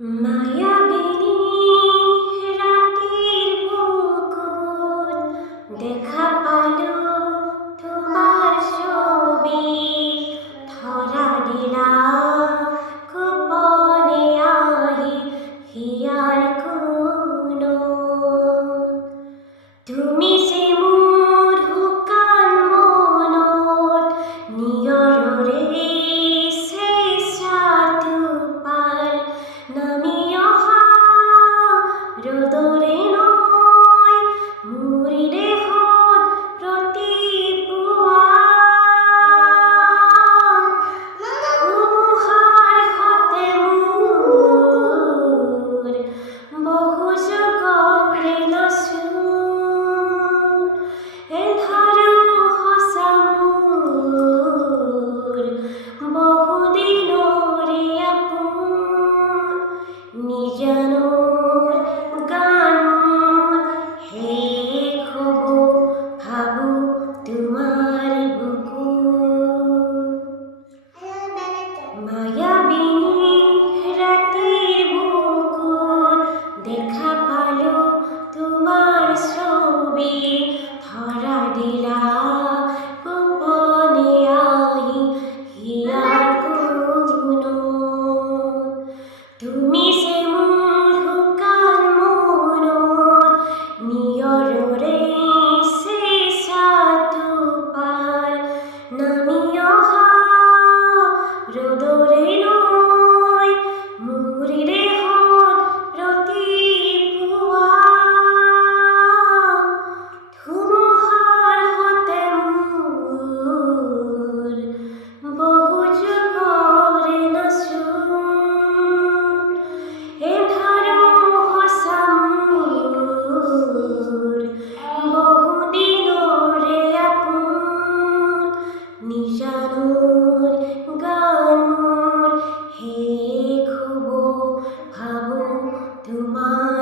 মায়াবিনী রাতের বুকুর দেখা পালো তোমার ছবি ধরা দিলা গোপনে আহি হিয়ার কোনো তুমি যে মোৰ শুকান মনত নিয়ৰৰে চেষ্টাটোপাল নামি অহা ৰ'দৰে নৈ মোৰ দেহত ৰাতিপুৱা ধুমুহাৰ সতে মোৰ বহু যুগৰে নাচোন এন্ধাৰো সঁচা মোৰ বহুদিনৰে আপোন নিজানৰ গানত শেষ হ'ব ভাবো তোমাৰ বুকুত মায়াবিনী ৰাতিৰ বুকুত দেখা পালো তোমাৰ ছবি ধৰা দিলা গোপনে আহি হিয়াৰ কোনো তুমি যে মোৰ শুকান মনত নিয়ৰৰে চেষ্টাটোপাল নামি অহা ৰ'দৰে নৈ মোৰ দেহত ৰাতিপুৱা ধুমুহাৰ সতে মোৰ বহু যুগৰে নাচোন এন্ধাৰো সঁচা মোৰ বহুদিনৰে আপোন নিজানৰ গানত শেষ হ'ব ভাবো তোমাৰ